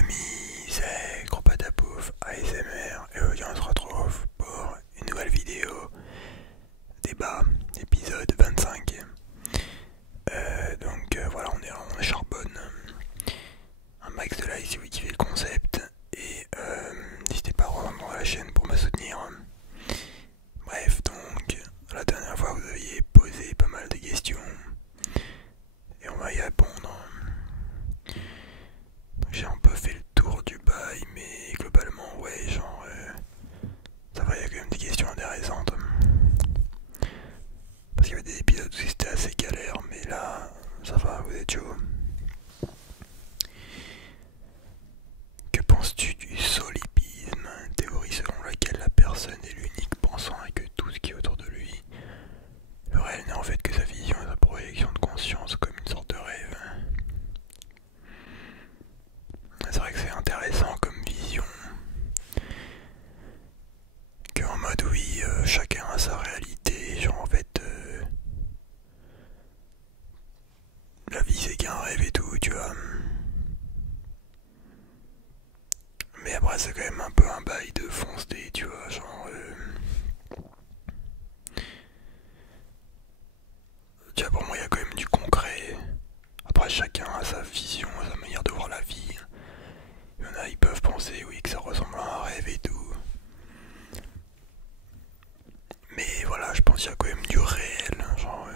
amis, c'est Gros Patapouf ASMR et aujourd'hui on se retrouve pour une nouvelle vidéo débat épisode 25. Voilà, on charbonne un max de likes si vous kiffez le concept et n'hésitez pas à rejoindre la chaîne pour me soutenir. Bref, donc la dernière fois vous aviez posé pas mal de questions et on va y répondre. J'ai un peu fait le tour du bail, mais globalement, ouais, genre, ça va, il y a quand même des questions intéressantes. Parce qu'il y avait des épisodes où c'était assez galère, mais là, ça va, vous êtes chaud. Que penses-tu du solipsisme, théorie selon laquelle la personne est l'unique pensant et que tout ce qui est autour de lui, le réel n'est en fait que sa vision et sa projection de conscience comme une sorte de rêve. C'est vrai que c'est intéressant comme vision. En mode oui, chacun a sa réalité, genre en fait la vie c'est qu'un rêve et tout, tu vois. Mais après c'est quand même un peu un bail de fonce D, tu vois, genre tu vois, pour moi il y a quand même du concret. Après chacun a sa vision, sa manière de voir la vie. Il y en a, ils peuvent penser oui que ça ressemble à un rêve et tout. Mais voilà, je pense qu'il y a quand même du réel, genre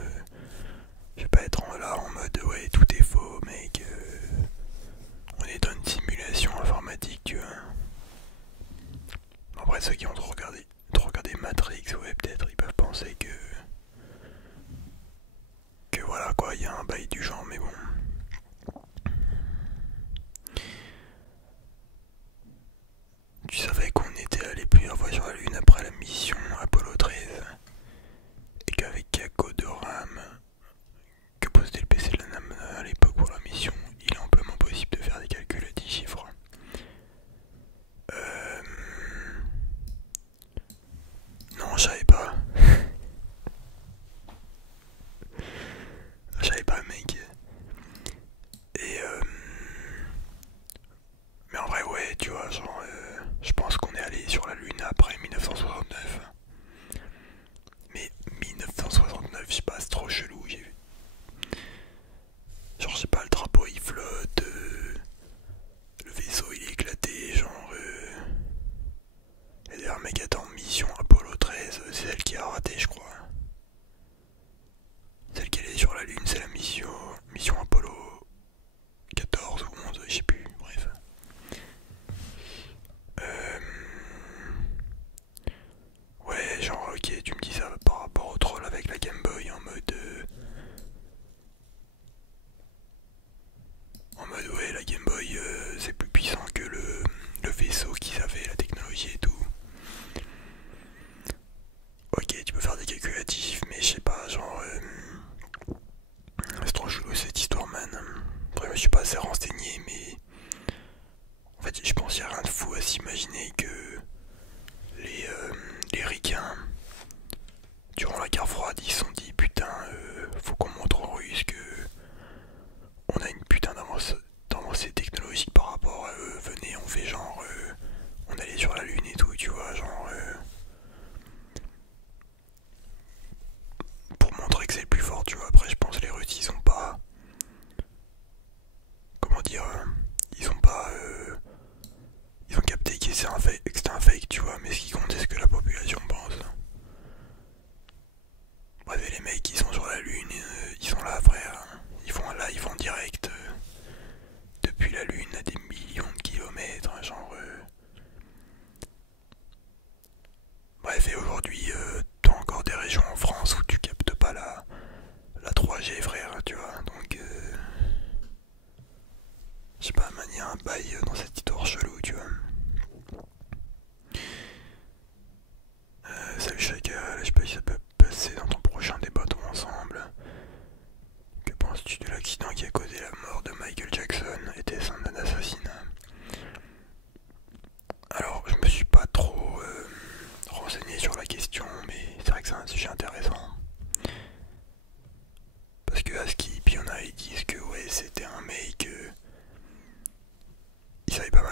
je vais pas être là en mode ouais tout est faux mec, on est dans une simulation informatique, tu vois. Après ceux qui ont trop regardé Matrix, ouais peut-être ils peuvent penser que voilà quoi, il y a un bail du genre, mais bon. Tu savais qu'on était allé plusieurs fois sur la Lune après la mission Apollo 13 et qu'avec Kako de RAM que possédait le PC de la NAM à l'époque pour la mission, il est amplement possible de faire des calculs à 10 chiffres. Non, je savais pas. Je savais pas, mec. Et mais en vrai, ouais, tu vois, genre, je pense qu'on est allé sur la Lune après 1969. Mais 1969, je sais pas, c'est trop chelou. Genre, je sais pas, le drapeau il flotte, le vaisseau il est éclaté, genre. Et d'ailleurs, mec, attends, mission Apollo 13, c'est celle qui a raté, je crois. Celle qui est sur la Lune, c'est la mission Apollo 14 ou 11, je sais plus, bref. Ouais, genre, ok, tu me dis ça par rapport au troll avec la Game Boy en mode. Ouais, la Game Boy c'est plus puissant que le vaisseau qu'ils avaient, la technologie et tout. Ok, tu peux faire des calculatifs, mais je sais pas, genre. C'est trop chelou cette histoire, man. Après, je suis pas assez renseigné, mais. En fait, je pense qu'il y a rien de fou à s'imaginer que les ricains, durant la guerre froide, ils se sont dit putain, faut qu'on montre aux Russes que on a une putain d'avancée technologique par rapport à eux. Venez, on fait genre, on allait sur la Lune et tout, tu vois, genre. Pour montrer que c'est le plus fort, tu vois. Après, je pense que les Russes, ils ont pas. Comment dire, ils ont pas. Ils ont capté que c'était un fake, tu vois, mais ce qui compte, c'est ce que la population pense. Bref, les mecs, ils sont sur la Lune, ils sont là, frère. Ils font un live en direct depuis la Lune à des millions de kilomètres, hein, genre. Bref, et aujourd'hui, t'as encore des régions en France où tu captes pas la 3G, frère, tu vois, donc. Je sais pas, man, y a un bail dans cette histoire chelou, tu vois. Salut Chacal, je sais pas si ça peut passer dans ton prochain débat ensemble. Que penses-tu de l'accident qui a causé la mort de Michael Jackson? Était-ce un assassinat? Alors, je me suis pas trop renseigné sur la question, mais c'est vrai que c'est un sujet intéressant. Parce que à Skip, il y en a, ils disent que ouais, c'était un mec. Il savait pas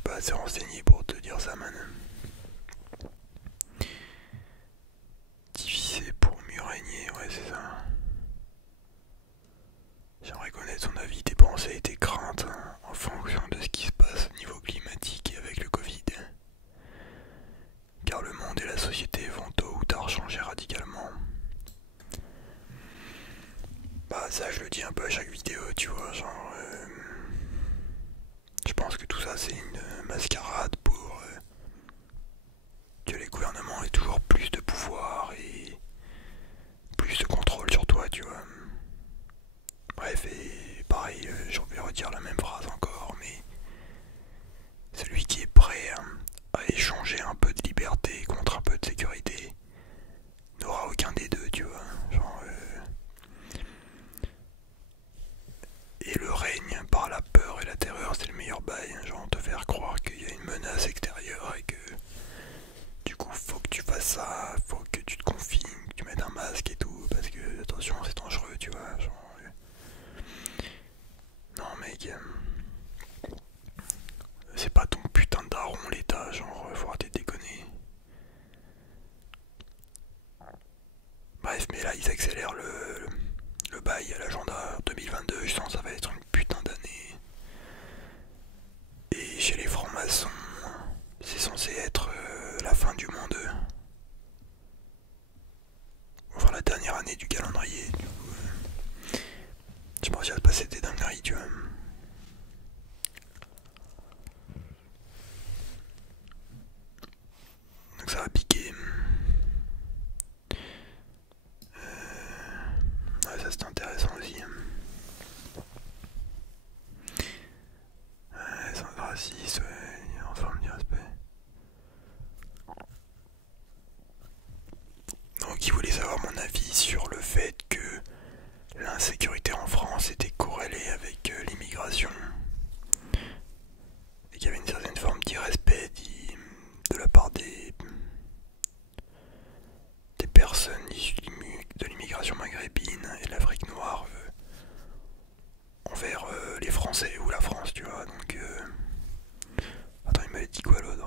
suis pas assez renseigné pour te dire ça, man. Diviser pour mieux régner, ouais, c'est ça. J'aimerais connaître son avis, tes pensées et tes craintes en fonction de ce qui se passe au niveau climatique et avec le Covid. Car le monde et la société vont tôt ou tard changer radicalement. Bah ça je le dis un peu à chaque vidéo, tu vois, genre... je pense que tout ça c'est une mascarade pour que les gouvernements aient toujours plus de pouvoir et plus de contrôle sur toi, tu vois. Bref, et pareil, j'ai envie de redire la même phrase encore, mais celui qui est prêt à échanger un peu de liberté contre un peu de sécurité n'aura aucun des deux, tu vois. Genre, et le règne par la peur et la terreur, c'est le meilleur bail. Genre, te faire croire qu'il y a une menace extérieure et que du coup, faut que tu fasses ça, faut que tu te confines, que tu mettes un masque et tout, parce que attention, c'est dangereux, tu vois. Genre, non, mec, c'est pas ton putain de daron, l'État, genre, faut arrêter de déconner. Bref, mais là, ils accélèrent le bail à l'agenda 2022, je sens que ça va être une putain d'année. Et chez les francs-maçons, c'est censé être la fin du monde. Enfin, la dernière année du calendrier, du coup. Je pense qu'il va se passer des dingueries, tu vois. Donc ça va piquer. Ouais, ça c'est intéressant aussi. Ouais, sans racisme, ouais, il y a une forme d'irrespect. Donc il voulait savoir mon avis sur le fait que l'insécurité en France était corrélée avec l'immigration. Et qu'il y avait une certaine forme d'irrespect de la part des personnes issues de l'immigration maghrébine et de l'Afrique noire envers les Français ou la France, tu vois. Donc, attends, il m'avait dit quoi l'autre?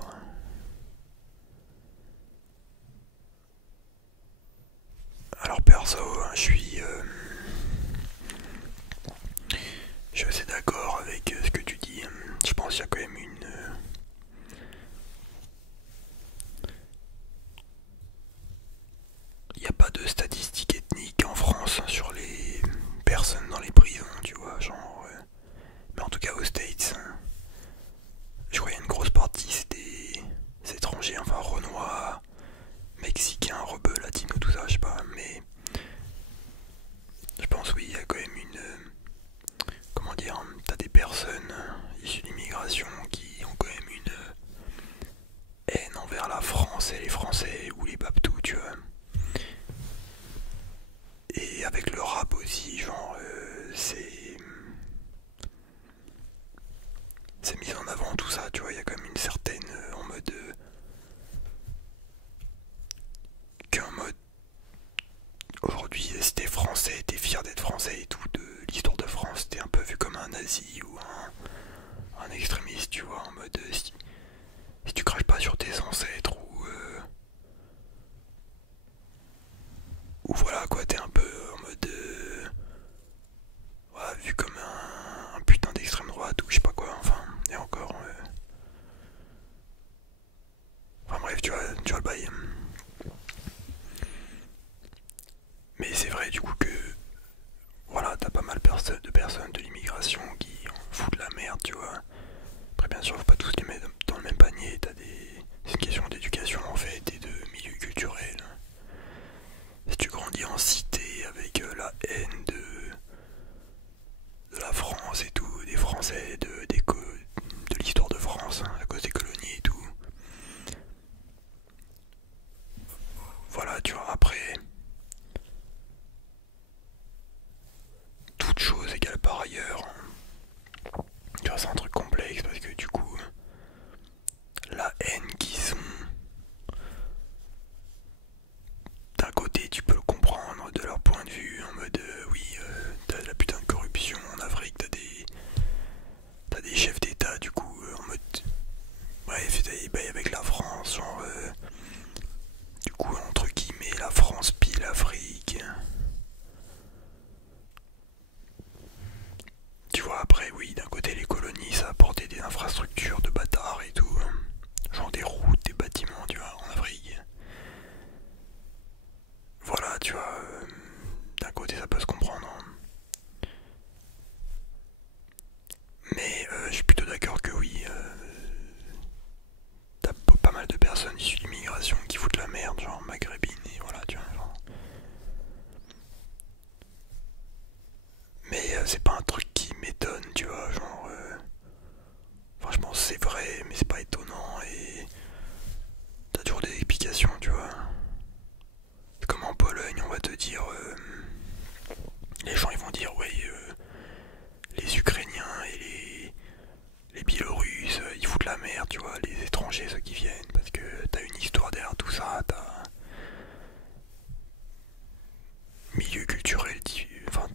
Alors perso, je suis assez d'accord avec ce que tu dis. Je pense qu'il y a quand même il n'y a pas de statistiques ethniques en France sur les personnes dans les prisons, tu vois, genre... mais en tout cas aux States, je crois qu'il y a une grosse partie, c'est des étrangers, enfin renois, mexicains, rebeux, latinos, tout ça, je sais pas, mais... je pense oui, il y a quand même une... comment dire, t'as des personnes issues d'immigration qui ont quand même une haine envers la France et les Français ou les Babtous, tu vois. Et avec le rap aussi, genre, c'est mis en avant tout ça, tu vois, il y a quand même une certaine en mode qu'en mode aujourd'hui si t'es français, t'es fier d'être français et tout, de l'histoire de France, t'es un peu vu comme un nazi ou un extrémiste, tu vois, en mode si tu craches pas sur tes ancêtres ou voilà quoi, t'es un peu en mode ouais, vu comme un putain d'extrême droite ou je sais pas quoi, enfin, et encore enfin bref, tu vois le bail. Mais c'est vrai du coup que voilà, t'as pas mal de personnes de l'immigration qui foutent de la merde, tu vois. Après bien sûr faut pas tous les mettre dans le même panier, c'est une question d'éducation en fait et de milieu culturel. Si tu grandis en cité avec la haine de la France et tout, des Français, de l'histoire de France, hein, à cause des colonies et tout. Voilà, tu vois, après, toute chose égale par ailleurs. Tu vois, c'est un truc qu'on c'est vrai, mais c'est pas étonnant et t'as toujours des explications, tu vois. C'est comme en Pologne, on va te dire, les gens ils vont dire, ouais, les Ukrainiens et les Biélorusses, ils foutent la merde, tu vois, les étrangers, ceux qui viennent, parce que t'as une histoire derrière tout ça, t'as milieu culturel, enfin,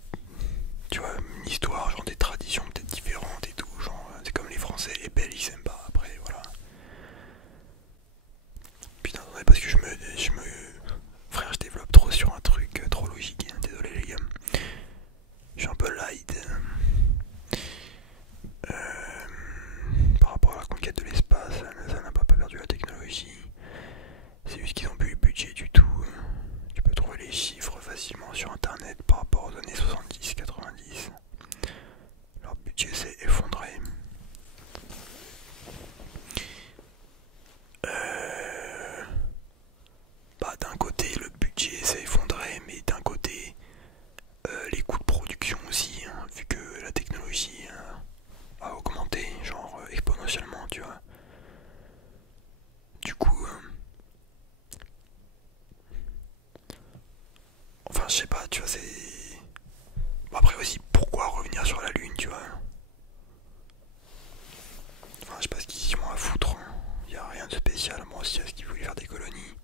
tu vois, une histoire, genre des traditions peut-être différentes et tout, genre, c'est comme les Français, les Belges, ils s'aiment pas, après, voilà. Putain, ouais, parce que frère, je développe trop sur un truc trop logique, hein, désolé les gars. Je suis un peu light. Par rapport à la conquête de l'espace, ça n'a pas perdu la technologie. C'est juste qu'ils n'ont plus le budget du tout. Tu peux trouver les chiffres facilement sur internet par rapport aux années 70-90. Leur budget s'est effondré. Bah d'un côté le budget s'est effondré, mais d'un côté les coûts de production aussi, hein, vu que la technologie a augmenté, genre exponentiellement, tu vois. Du coup, enfin je sais pas, tu vois, c'est... Bon, après aussi, pourquoi revenir sur la Lune, tu vois. Enfin je sais pas ce qu'ils y vont à foutre, il y a rien de spécial, moi aussi, est-ce qu'ils voulaient faire des colonies.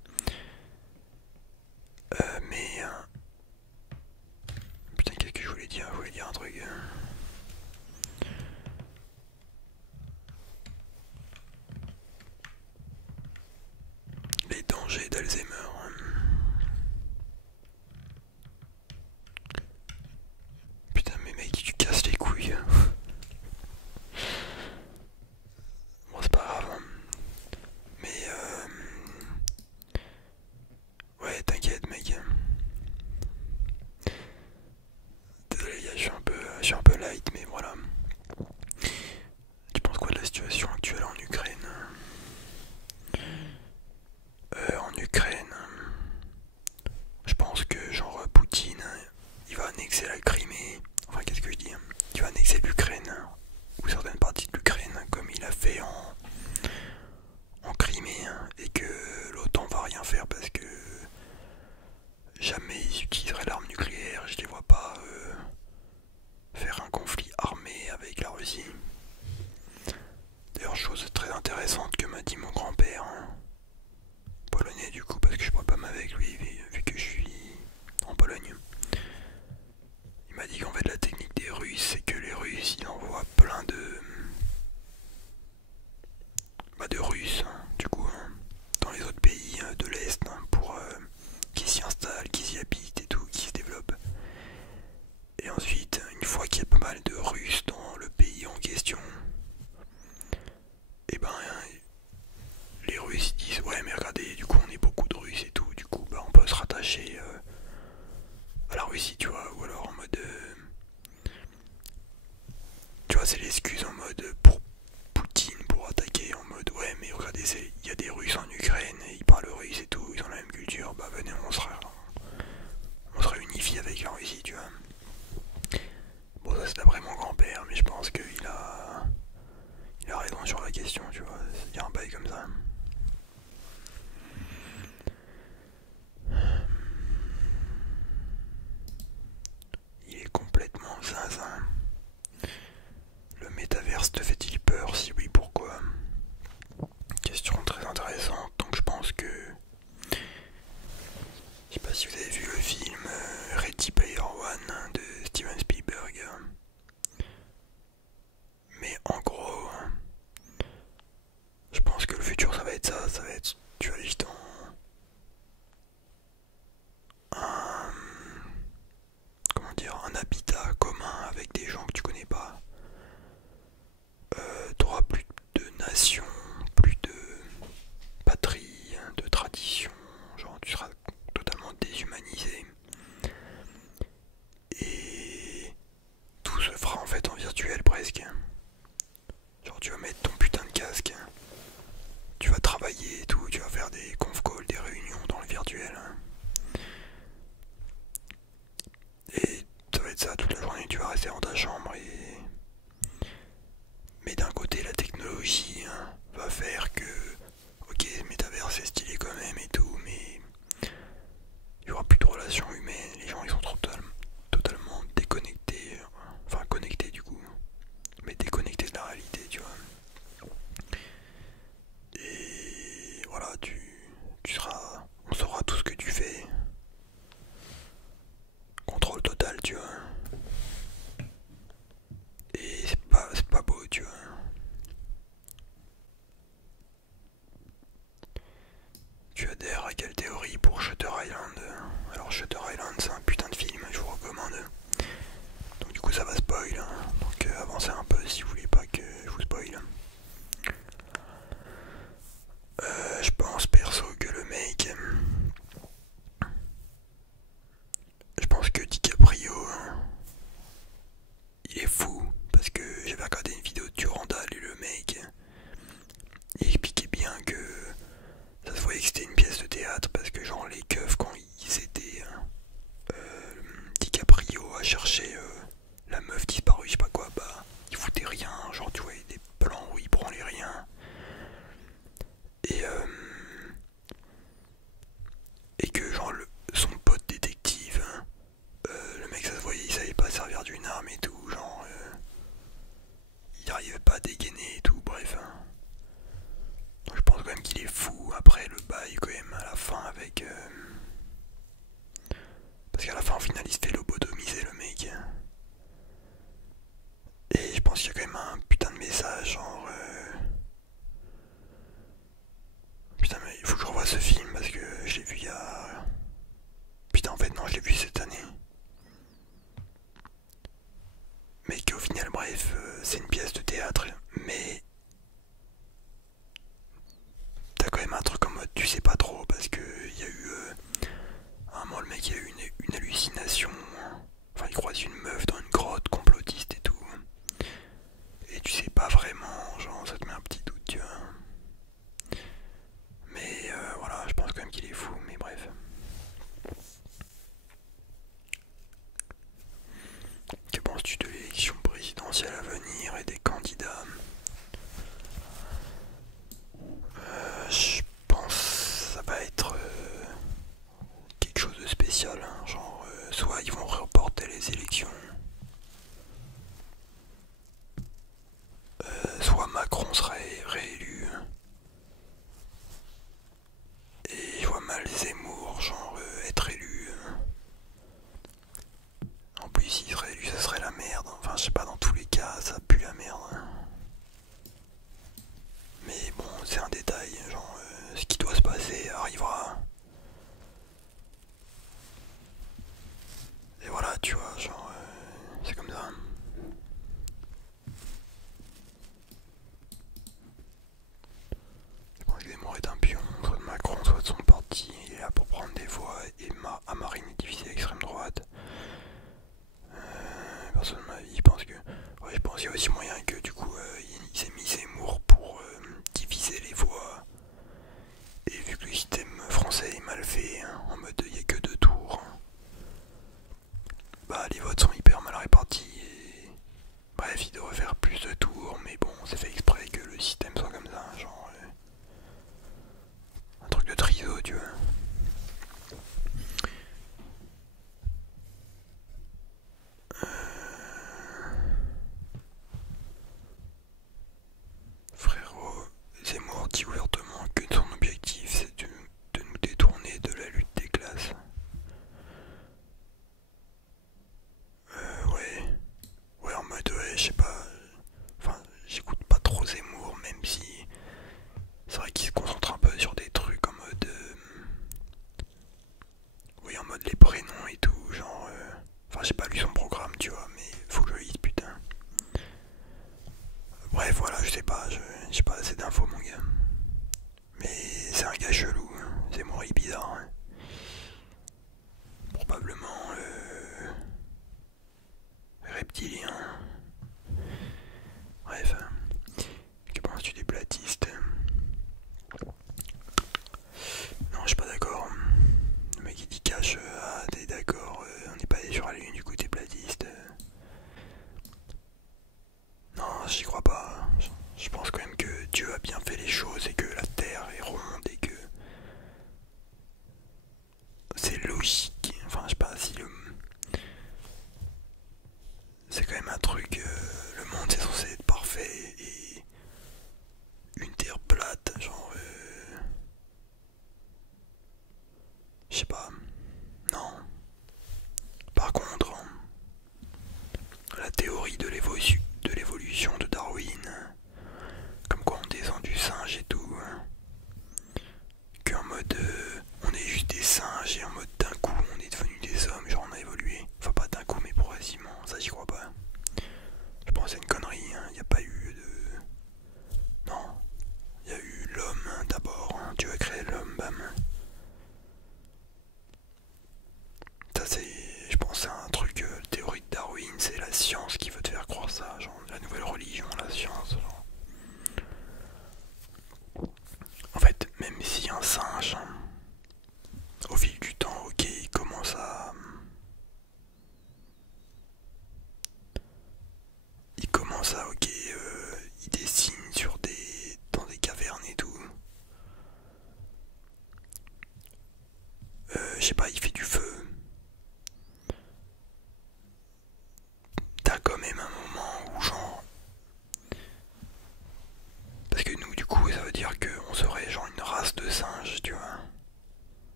Mais... putain, qu'est-ce que je voulais dire? Je voulais dire un truc... Les dangers d'Alzheimer. Putain mais mec, tu casses les couilles. Bon c'est pas grave. Mais ouais, t'inquiète mec. Désolé les gars, je suis un peu light, mais voilà. Tu penses quoi de la situation actuelle en Ukraine? En Ukraine, je pense que genre Poutine, il va annexer la Crimée. Enfin qu'est-ce que je dis? Il va annexer l'Ukraine, ou certaines parties de l'Ukraine, comme il a fait en Crimée, et que l'OTAN va rien faire parce que jamais ils utiliseraient l'arme nucléaire. Je les vois pas faire un conflit armé avec la Russie. D'ailleurs, chose très intéressante que m'a dit mon grand-père, hein, polonais du coup, parce que je parle pas mal avec lui vu que je suis en Pologne. Il m'a dit qu'en fait la technique des Russes, c'est que les Russes ils envoient plein de Russes, hein, du coup, hein, dans les autres pays de l'Est, hein, pour qu'ils s'y installent, qu'ils y habitent et tout, qu'ils se développent. Et ensuite, une fois qu'il y a pas mal de Russes dans le pays en question, et ben les Russes ils disent ouais mais regardez, du coup on est beaucoup de Russes et tout, du coup bah on peut se rattacher à la Russie, tu vois, ou alors en mode tu vois, c'est l'excuse en mode pour Poutine pour attaquer, en mode ouais mais regardez, il y a des Russes en Ukraine et ils parlent russe et tout, ils ont la même culture, bah venez on se réunifie avec la Russie, tu vois. Bon ça c'est d'après mon grand-père, mais je pense il a raison sur la question, tu vois, il y a un bail comme ça. Il est complètement zinzin. Le métaverse te fait-il peur? Si oui, pourquoi? Question très intéressante, donc je pense que... Je sais pas si vous avez vu le film Ready Player One de Steven Spielberg. Mais en gros, je pense que le futur ça va être ça, ça va être... Tu vas juste un... Comment dire? Un habitat commun avec des gens que tu connais pas. T'auras plus de nations, plus de patrie, de tradition, genre tu seras totalement déshumanisé. Et tout se fera en fait en virtuel presque. Genre tu vas mettre ton putain de casque, tu vas travailler et tout, tu vas faire des conférences tu adhères à quelle théorie pour Shutter Island? Alors Shutter Island c'est un putain de film, je vous recommande. Donc du coup ça va spoil, hein. Donc avancez un peu si vous voulez pas que je vous spoil. Je pense perso que le mec... Je pense que DiCaprio, il est fou. Parce que j'avais regardé une vidéo de Durandal et le mec, il expliquait bien que ça se voyait que c'était une pièce de théâtre. Parce que genre les keufs quand ils étaient... DiCaprio a cherché la meuf disparue, je sais pas quoi, bah il foutait rien. Genre tu voyais des plans où il branlait rien. Et que genre son pote détective, le mec ça se voyait, il savait pas servir d'une arme et tout, genre il arrivait pas à dégainer et tout, bref. Donc je pense quand même qu'il est fou. Après le bail quand même à la fin avec... Parce qu'à la fin au final il se fait lobotomiser le mec. Et je pense qu'il y a quand même un putain de message genre... Putain mais il faut que je revoie ce film parce que je l'ai vu il y a... Putain en fait non je l'ai vu cette année. Mais qu'au final bref c'est une pièce de théâtre. Mais t'as quand même un truc en mode tu sais pas trop parce que il y a eu... à un moment le mec il a eu une hallucination. Enfin il croise une meuf dans une grotte complotiste et tout. Et tu sais pas vraiment, genre ça te met un petit doute tu vois. Mais voilà, je pense quand même qu'il est fou, mais bref. Que penses-tu de l'élection présidentielle à venir et des candidats? Je pense que ça va être quelque chose de spécial, hein. Genre soit ils vont reporter les élections, soit Macron serait réélu. Et je vois mal Zemmour, genre être élu. En plus, s'il serait élu, ça serait la merde. Enfin, je sais pas, dans tous les cas, ça pue la merde. Mais bon, c'est un détail. Genre, ce qui doit se passer arrivera. Et voilà, tu vois, genre, c'est comme ça. Je pense que Zemmour est un pion, soit de Macron, soit de son parti. Il est là pour prendre des voix. Et Marine est divisée à l'extrême droite. Personne de ma vie, je pense que... Ouais, je pense qu'il y a aussi moyen que du coup, il s'est mis Zemmour pour diviser les voix. Et vu que le système français est mal fait, hein, en mode il n'y a que 2 tours, bah les votes sont hyper mal répartis et... Bref, il devrait faire plus de tours, mais bon, c'est fait exprès que le système soit comme ça, genre... un truc de triso, tu vois. Frérot, Zemmour dit ouvertement que son objectif c'est de nous détourner de la lutte des classes. Ouais. Ouais, en mode, ouais, je sais pas. Enfin, j'écoute pas trop Zemmour, même si c'est vrai qu'il se concentre un peu sur des trucs en mode. Oui, en mode les prénoms et tout, genre. Enfin, j'ai pas lu son programme, tu vois, mais faut que je lise, putain. Bref, voilà, je sais pas, j'ai pas assez d'infos, mon gars. Mais c'est un gars chelou, hein. Zemmour est bizarre, hein. Probablement reptilien. Bref, que penses-tu des platistes? Non, je suis pas d'accord. Le mec il dit cache, ah t'es d'accord, on n'est pas allé sur la lune du coup t'es platiste. Non, j'y crois pas. Je pense quand même que Dieu a bien fait les choses et que la terre est ronde et que c'est logique. Enfin, je sais pas si le... C'est quand même un truc, le monde c'est censé être parfait et une terre plate, genre... Je sais pas. Non. Par contre, la théorie de l'évolution de Darwin, comme quoi on descend du singe et tout,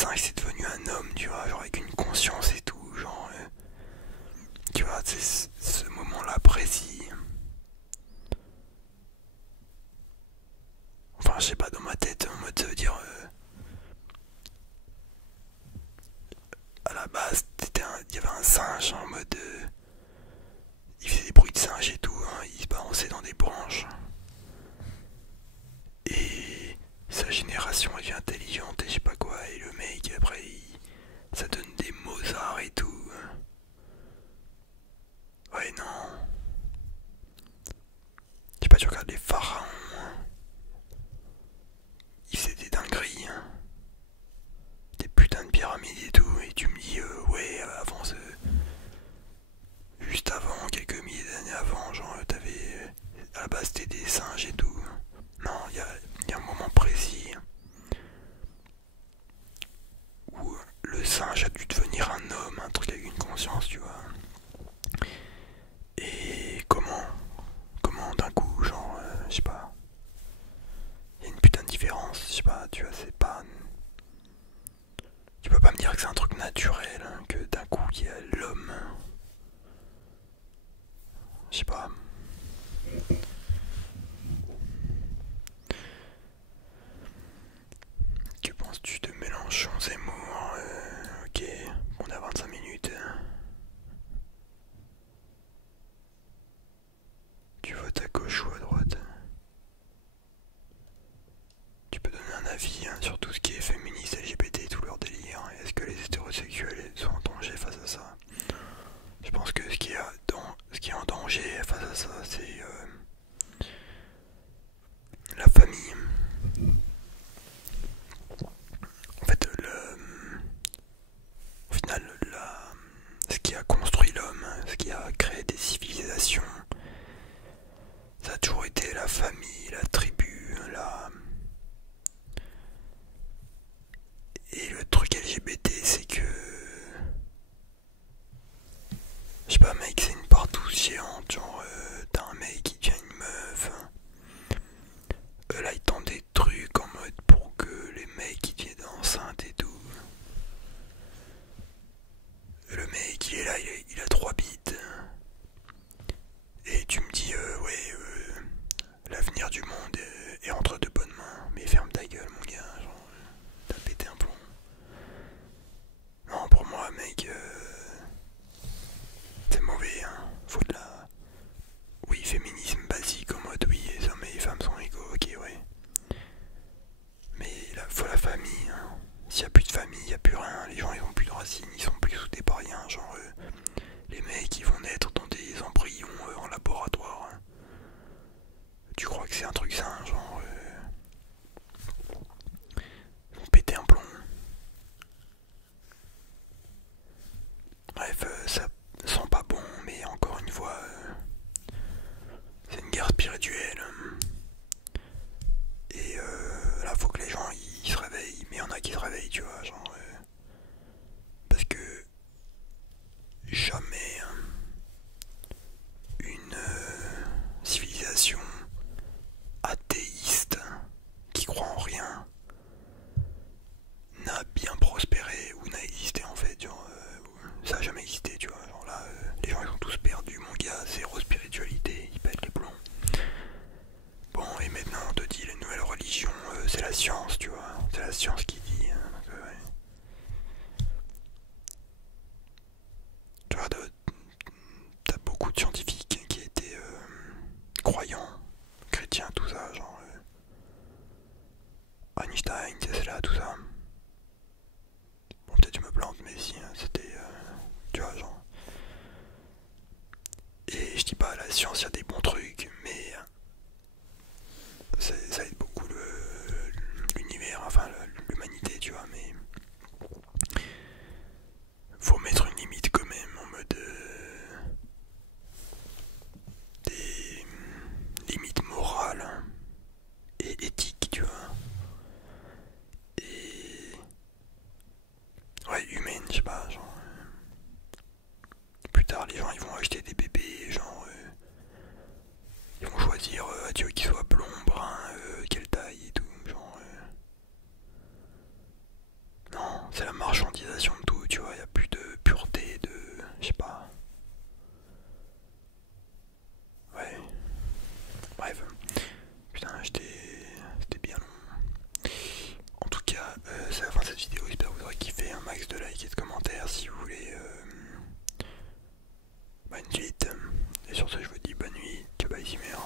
singe c'est devenu un homme, tu vois, genre avec une conscience et tout, genre, tu vois, c'est ce moment-là précis. Enfin, je sais pas, dans ma tête, en mode, ça veut dire, à la base, il y avait un singe en mode, il faisait des bruits de singe et tout, hein, il se balançait dans des branches. Et sa génération elle est intelligente et je sais pas quoi, et le mec après ça donne des Mozart et tout. Ouais non. Je sais pas, tu regardes les pharaons, ils faisaient des dingueries, hein. Des putains de pyramides et tout, et tu me dis ouais avant juste avant, quelques milliers d'années avant, genre t'avais à la base c'était des singes et tout. Non, y a un moment précis où le singe a dû devenir un homme, un truc avec une conscience, tu vois. Et comment d'un coup, genre, je sais pas, il y a une putain de différence, je sais pas, tu vois, c'est pas... Tu peux pas me dire que c'est un truc naturel, hein, que d'un coup il y a l'homme, je sais pas. Que penses-tu de Mélenchon Zemmour? Ok, on a 25 minutes. Tu votes à gauche ou à droite? Tu peux donner un avis hein, sur tout ce qui est féministe, LGBT et tout leur délire. Est-ce que les hétérosexuels sont en danger face à ça? Je pense que ce qui est en danger face à ça, c'est la famille. En fait, au final, ce qui a construit l'homme, ce qui a créé des civilisations, ça a toujours été la famille, la tribu, Et le truc LGBT, c'est que... Je sais pas mec, c'est une partouze géante, genre t'as un mec qui devient une meuf. Là ils tentent des trucs en mode pour que les mecs ils deviennent enceintes et tout. Le mec il est là, il a 3 bites. Et tu me dis ouais l'avenir du monde est entre de bonnes mains. Mais ferme ta gueule mon gars, genre t'as pété un plomb. Non pour moi mec c'est mauvais hein. Faut de la... Oui féminisme basique en mode oui les hommes et les femmes sont égaux, ok ouais. Mais il faut la famille hein. S'il n'y a plus de famille, il n'y a plus rien, les gens ils ont plus de racines, ils sont plus soudés par rien, genre les mecs ils vont naître dans des embryons en laboratoire. Hein. Tu crois que c'est un truc sain, genre ils vont péter un plomb. Bref, ça sent pas bon, mais encore une fois, c'est une guerre spirituelle. Et là faut que les gens ils se réveillent, mais il y en a qui se réveillent, tu vois, genre parce que jamais une civilisation athéiste qui croit en rien n'a bien prospéré ou n'a existé en fait, genre, ça a jamais existé, tu vois, genre là les gens ils sont tous perdus mon gars, zéro spiritualité, ils pètent les plombs. Bon et maintenant on te dit les nouvelles religions c'est la science, tu vois, c'est la science qui dit, donc, ouais. de suite. Et sur ce, je vous dis bonne nuit. Ciao, bye, Zimmer.